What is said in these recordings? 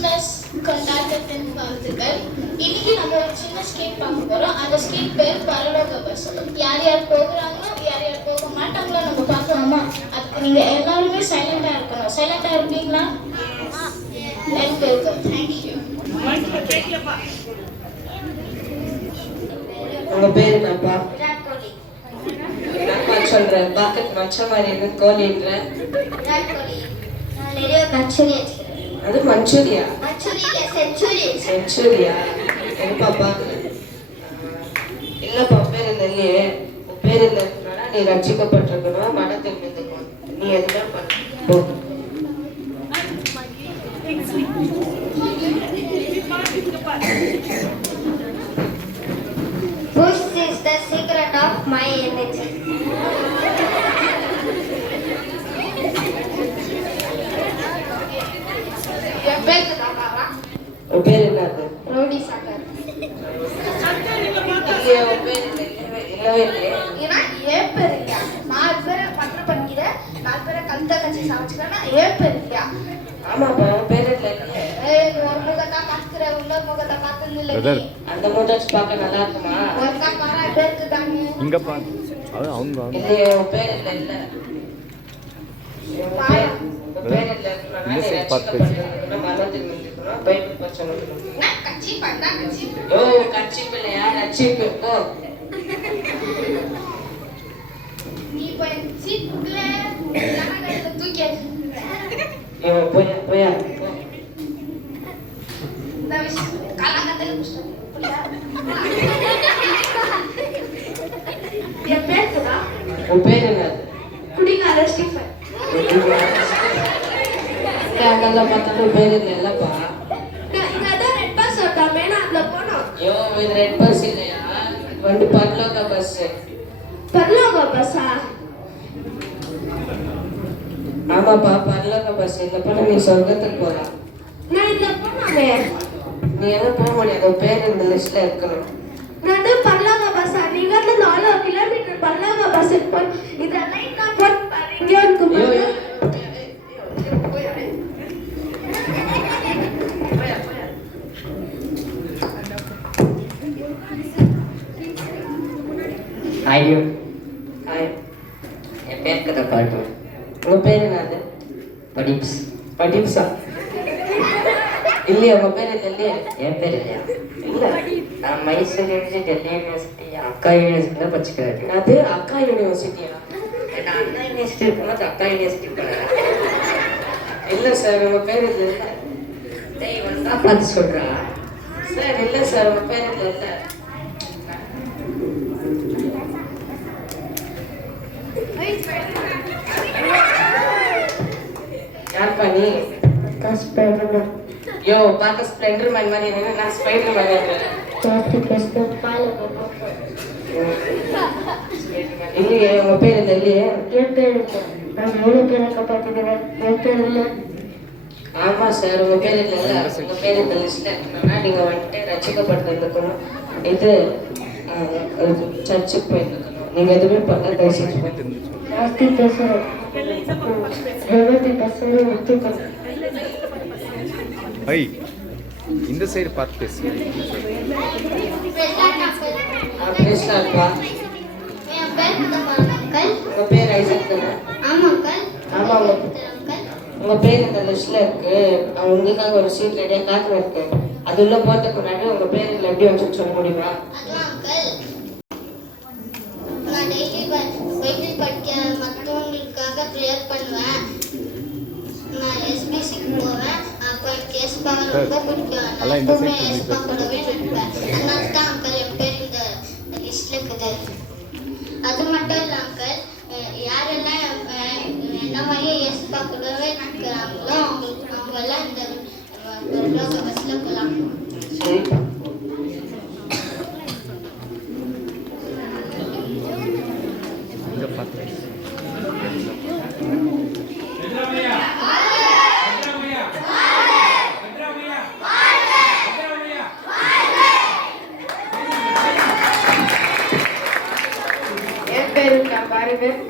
Christmas கொண்டாட்டத்தின் வாழ்த்துக்கள். இன்னைக்கு நம்ம ஒரு சின்ன ஸ்கீம் பார்க்க போறோம். அந்த ஸ்கீம் பேர் பரலோக பஸ். யார் யார் போகிறாங்களோ யார் யார் போக மாட்டாங்களோ நம்ம பார்க்கலாமா? அதுக்கு நீங்க எல்லாருமே சைலண்டா இருக்கணும். சைலண்டா இருப்பீங்களா? வெல்கம். தேங்க்யூ. உங்க பேரு என்னப்பா? நான் சொல்றேன். பாக்கெட் மச்ச மாதிரி இருக்கு. கோழின்ற அது மஞ்சூரியா? செஞ்சுரியா? பாப்பா இல்லப்பா, பேர் இல்லையே. பேர் இல்லைன்னா நீ ரட்சிக்கப்பட்டிருக்கணும், மனத்தில் இருந்துக்கணும். நீ எதுனா பண்ண. Push is the secret of my energy. உன் பேர் என்னது? Rodi Sakar. இல்லையா? உன் பேர் இல்லவே இல்லையே. ஏன்னா ஏன் பேர் இல்லையா? 4 பேரை பத்திர பண்ணிக்கிற, 4 பேரை கந்த கட்சி சமைச்சுக்கிறேன்னா ஏன் பேர் இல்லையா? ஆமாப்பா, உன் பேர் இல்லையே. ஒரு முகத்தை பார்க்கிற, இன்னொரு முகத்தை பார்த்தது இல்லை. அந்த முகத்தை பார்க்க நல்லா இருக்குமா? ஒரு காரா பேருக்கு தானே இங்க பாரு. அது அவங்க இல்லையே, உன் பேர் இல்லை. இல்ல உன் பேர் இல்லை. மனத்தில் இருந்துக்கணும், பைபிள் பச்சை கட்சி பண்ணா கட்சி. ஓ, கட்சி பிள்ளையா? ரட்சிப்பு. ஓ, நீ போய் சீட்டுல தூக்கி போயா போயா. காலாங்கத்தில் என் பேருக்குதா? உன் பேர் என்னது? குடிகார ஸ்டீஃபன். அங்கெல்லாம் பார்த்தாலும் பேர் இல்லை. இல்லப்பா, இங்க ஏதோ ரெட் பஸ் ஓட்டாமே, நான் அதுல போனோம். ஐயோ, இது ரெட் பஸ் இல்லையா? வந்து பரலோக பஸ். பரலோக பஸ்ஸா? ஆமாப்பா, பரலோக பஸ். இந்த பண்ண நீ சொர்க்கத்துக்கு போகலாம். நான் இதுல போனாமே. நீ எதுவும் போக முடியாது. பேர் இந்த லிஸ்ட்ல இருக்கணும். நான் பரலோக பஸ்ஸா? நீங்க 4 கிலோமீட்டர் பரலோக பஸ் போய் இதெல்லாம் நான் போய் பாருங்க இருக்கு. ஐயோ, என் பேர் கதை பாட்டு. உங்க பேர் என்னது? படிப்ஸ். படிப்ஸா? இல்லையா? உங்க பேர் இல்லையே. என் பேர் இல்லையா? இல்ல, நான் மைசூர் யூனிவர்சிட்டி, டெல்லி யூனிவர்சிட்டி, அக்கா யூனிவர்சிட்டி தான் படிச்சுக்கிறேன். அது அக்கா யூனிவர்சிட்டியா? நான் அண்ணா யூனிவர்சிட்டி இருக்கும்போது அக்கா யூனிவர்சிட்டி போனேன். இல்லை சார், உங்க பேர் இல்லை. டேய், வந்தா பார்த்து சொல்றா சார். இல்லை சார், உங்க பேர் இல்லை. இல்லை, யார்ப்பா நீ? யோ, பார்க்க ஸ்ப்ளெண்டர் மேன் மாதிரி என்ன? நான் ஸ்பைடர் மேன். இல்லையே, உங்க பேர் இல்லை. இல்லையே, என் பேர் நான் 3 பேரை காப்பாத்திக்கிறேன். என் பேர் இல்லை. ஆமா சார், உங்க பேர் இல்லை. உங்க பேர் இந்த லிஸ்ட்ல இருக்கணும்னா நீங்க வந்துட்டு ரசிக்கப்பட்டு இருக்கணும். இது சர்ச்சுக்கு போயிருக்கணும். நீங்க எதுவுமே பண்ண ஜாஸ்தி பேசுறேன். ஐ இந்த சைடு பார்த்து பேசு. பேசலாம்ப்பா. என் பேர் அங்கிள். உங்க பேர் ஐசக் தானே? ஆமா அங்கிள். ஆமா, உங்க பேர் இந்த லிஸ்ட்ல இருக்கு. உங்களுக்காக ஒரு சீட் ரெடியா காத்து இருக்கு. அது உள்ள போறதுக்கு முன்னாடி உங்க பேர் இல்லை எப்படி வந்து சொல்ல முடியுமா? நான் டெய்லி பைபிள் படிக்க, மற்றவங்களுக்காக ப்ரேயர் பண்ணுவேன். நான் எஸ்பிசிக்கு போவேன். அப்போ எனக்கு எஸ்பாவை ரொம்ப பிடிக்கும். நான் எப்பவுமே எஸ்பா கூடவே இருப்பேன். அதனால தான் அங்கிள் என் பேர் இந்த லிஸ்ட்ல இருக்குது. அது மட்டும் இல்லை அங்கிள், யாரெல்லாம் என்ன மாதிரியே எஸ்பா கூடவே நிற்கிறாங்களோ அவங்கெல்லாம் இந்த பரலோக பஸ்ல போகலாம். சரி, இங்க பார்த்து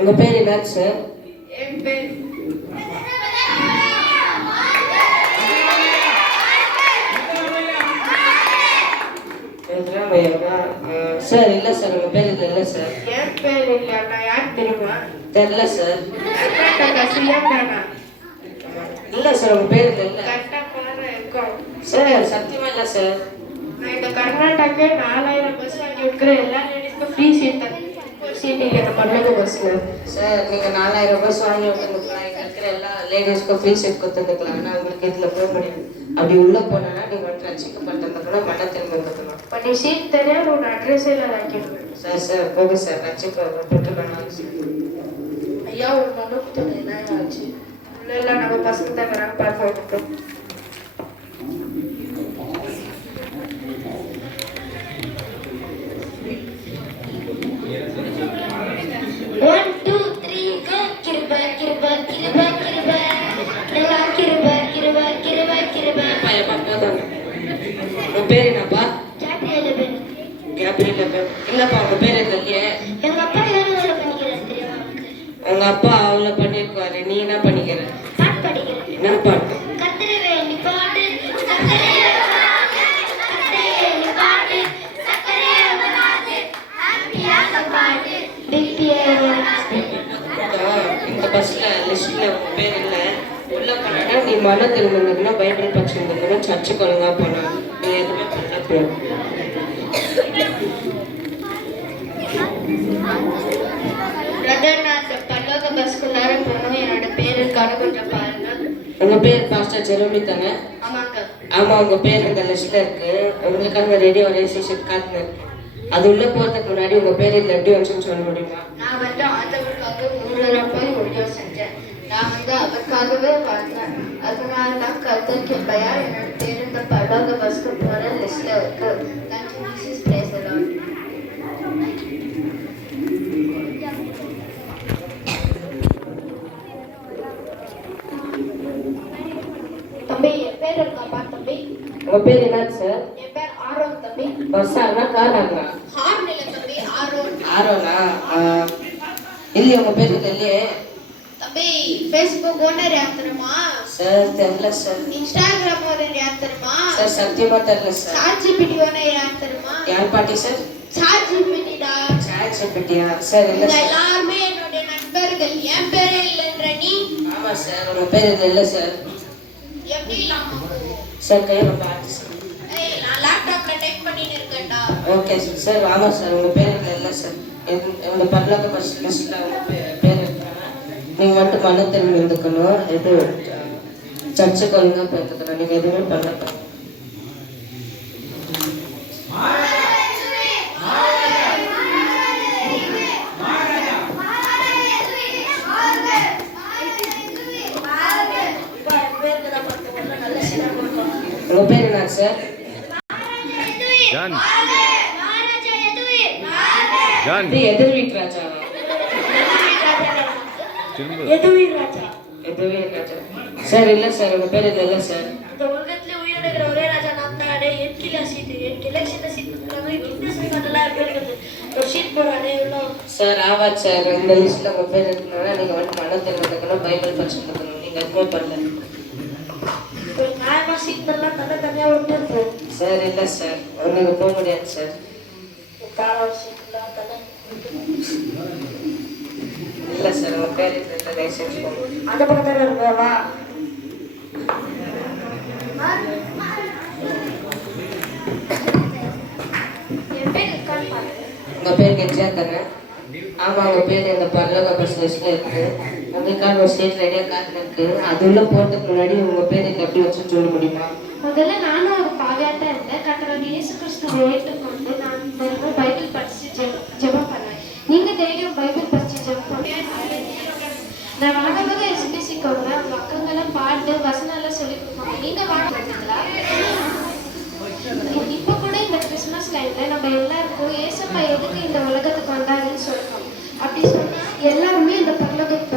உங்க பேர் என்ன சார்? என் பேர் பையனா? சார் இல்லை சார் உங்கள் பேர் இது இல்லை சார். என் பேர் இல்லையா? நான் யார் தெரியுமா? தெரில சார். கர்நாடகா சிஎம் தானா? இல்லை சார் உங்கள் பேர் இது இல்லை கரெக்டாக இருக்கும் சார். சத்தியமாக இல்லை சார். நான் இந்த கர்நாடகா 4000 பஸ் வாங்கி விற்கிற எல்லா லேடிஸ்க்கும் ஃப்ரீ சீட் தரேன். ஒரு சீட் இல்லை பண்ணது பஸ்ஸில். சார் நீங்கள் 4000 பஸ் வாங்கி விட்டுருக்கலாம். இங்கே இருக்கிற எல்லா லேடிஸ்க்கும் ஃப்ரீ சீட் கொடுத்துருக்கலாம். ஆனால் உங்களுக்கு இதில் போக முடியும். அப்படி உள்ளே போனோன்னா நீங்கள் வந்து ரசிக்கப்பட்டிருந்தா மன திரும்ப இருக்கணும். இப்போ நீ சீட் தெரியாது உன் அட்ரஸே இல்லை வாங்கிடுவேன். சார் சார் போக சார் ரசிக்க போட்டுக்கணும். ஐயா ஒரு மனு என்ன ஆச்சு? இல்லை இல்லை நம்ம பசங்க தங்குறாங்க பார்க்க. 1 2 3 go கிருபா கிருபா கிருபா கிருபா நல்லா கிருபா கிருபா கிருபா கிருபா. எப்பா போதும். உன் பேர் என்னப்பா? Gabriel Ben. Gabriel Ben. இல்லைப்பா உங்கள் பேர் எது இல்லையே? எங்க அப்பா என்ன வேலை பண்ணிக்கிறாரு தெரியுமா? உங்கள் அப்பா அவ்வளோ பண்ணியிருக்காரு. நீ என்ன பண்ணிக்கிற? பாட்டு படிக்கிறேன். என்ன பாட்டு? கத்திரவே நீ பாட்டு சக்கரையே பாட்டு கத்திரவே நீ பாட்டு சக்கரையே பாட்டு ஹாப்பியாக பாட்டு டிப்பியே. இந்த பஸ்ஸில் லிஸ்ட்டில் உங்கள் பேர் இல்லை. உள்ளே போனா நீ மன திரும்பணும், பைபிள் படிச்சுருந்தணும், சர்ச்சுக்கு ஒழுங்கா போனோம். நீ எதுவுமே பண்ண போகும். பிரதர் நான் அந்த பல்லோக பஸ்க்குள்ளார போகணும். என்னோட பேர் இருக்கான்னு கொஞ்சம் பாருங்க. உங்கள் பேர் பாஸ்டர் ஜெரோமி தானே? ஆமாங்க. ஆமாம் உங்கள் பேர் இந்த லிஸ்ட்டில் இருக்குது. உங்களுக்காக ரேடியோ ரிஜிஸ்ட்ரேஷன் காத்துன்னு இருக்கு. அது உள்ளே போகிறதுக்கு முன்னாடி உங்கள் பேர் இதில் எப்படி வந்துச்சுன்னு சொல்ல முடியுமா? நான் வந்து ஆண்டவருக்காக 3 போய் ஒழியோ செஞ்சேன். நான் வந்து அவருக்காகவே வாழ்ந்தேன். அதனால தான் கர்த்தர் கிருபையா என்னோட பேர் இந்த பல்லோக பஸ்க்கு போகிற லிஸ்ட்டில் இருக்கு. Thank you Jesus praise the Lord. தம்பி என் பேர் இருக்காப்பா தம்பி. உங்கள் பேர் என்ன சார்? என் பேர் ஆரோன் தம்பி. பஸ்ஸாங்களா காராங்களா? ஹார்ன் இல்லை தம்பி, ஆரோன். ஆரோனா? இல்லையே உங்கள் பேர் இது இல்லையே. தம்பி ஃபேஸ்புக் ஓனர் யார் தெரியுமா? சார் தெரில சார். இன்ஸ்டாகிராம் ஓனர் யார் தெரியுமா? சார் சத்தியமாக தெரில சார். சாட்ஜிபிடி ஓனர் யார் தெரியுமா? யார் பாட்டி சார்? சாட்ஜிபிடிடா. சாட்ஜிபிட்டியா? சார் இல்லை இவங்க சார். எல்லாருமே என்னுடைய நண்பர்கள். என் பேரே இல்லைன்ற நீ ஆமாம் சார் உங்கள் பேர் இது இல்லை சார். எப்படி இல்லாம சார் கையில் பார்த்து சார். நான் லேப்டாப்ல டைப் பண்ணிட்டு இருக்கேன்டா. Okay sir. சார் ஆமாம் சார் உங்கள் பேர் இது இல்லை சார். இந்த பல்லோக பஸ் லிஸ்ட்டில் உங்கள் பேர் இருக்காங்க. நீங்கள் மட்டும் மன திரும்பி இருந்துக்கணும். இது சர்ச்சுக்கு ஒழுங்காக போயிருக்கணும். நீங்கள் எதுவுமே பண்ண உங்கள் பேர் என்ன சார்? ஜான் ஜான் இது எதிர் வீட்டு ராஜாவா? திரும்ப எதுவீர் ராஜா. எதுவே ராஜா. சார் இல்லை சார் உங்கள் பேர் இது இல்லை சார். இந்த உலகத்திலே உயிரிழக்கிற ஒரே ராஜா நான் தானே. என்கில சீட்டு எனக்கு எலெக்ஷன்ல சீட் கொடுக்குறாங்க. கிட்னஸ் அதெல்லாம் எப்படி இருக்குது? ஒரு சீட் போடுறானே இவ்வளோ. சார் ஆவாது சார். இந்த லிஸ்ட்டில் உங்கள் பேர் இருக்கணும்னா நீங்கள் வந்து மன திரும்பணும், பைபிள் படிச்சுருக்கணும். நீங்கள் எதுவுமே பண்ணல ஒரு நியாயமா சீட் எல்லாம் தனியாக விட்டு சார். இல்லை சார் நீங்கள் போக முடியாது சார். தாராள சீட்லாம் தலை இல்லை சார் உங்கள் பேர் இல்லை. லைசன்ஸ் போகணும். அந்த பக்கத்தில் இருக்கவா? என் பேர் இருக்கான்னு பாரு. உங்கள் பேர் கெட்டியா தானே? ஆமாம் உங்கள் பேர் இந்த பல்லோக பஸ் லிஸ்ட்டில் இருக்குது. உங்களுக்காக ஒரு ஸ்டேட் ரெடியாக காத்துன்னு இருக்குது. அது உள்ள போகிறதுக்கு முன்னாடி உங்கள் பேர் இதை எப்படி வச்சு சொல்ல முடியுமா? முதல்ல நானும் ஒரு பாவியாட்டா இருந்தேன். கர்த்தராகிய இயேசு கிறிஸ்துவை ஏற்றுக்கொண்டு நான் தினமும் பைபிள் படிச்சு ஜெபம் பண்ணேன். நீங்க தைரியம் பைபிள் படிச்சு ஜெபம் பண்ணுங்க. நான் வாழமாக எஸ்பிசிக்கு வருவேன். உங்க அக்கங்கெல்லாம் பாட்டு வசனம் எல்லாம் சொல்லி கொடுப்பாங்க. நீங்க வாழ மாட்டீங்களா? இப்போ கூட இந்த கிறிஸ்மஸ் டைம்ல நம்ம எல்லாருக்கும் ஏசப்பா எதுக்கு இந்த உலகத்துக்கு வந்தாருன்னு சொல்லணும். அப்படி சொன்னா எல்லாருமே இந்த பரலோகத்துக்கு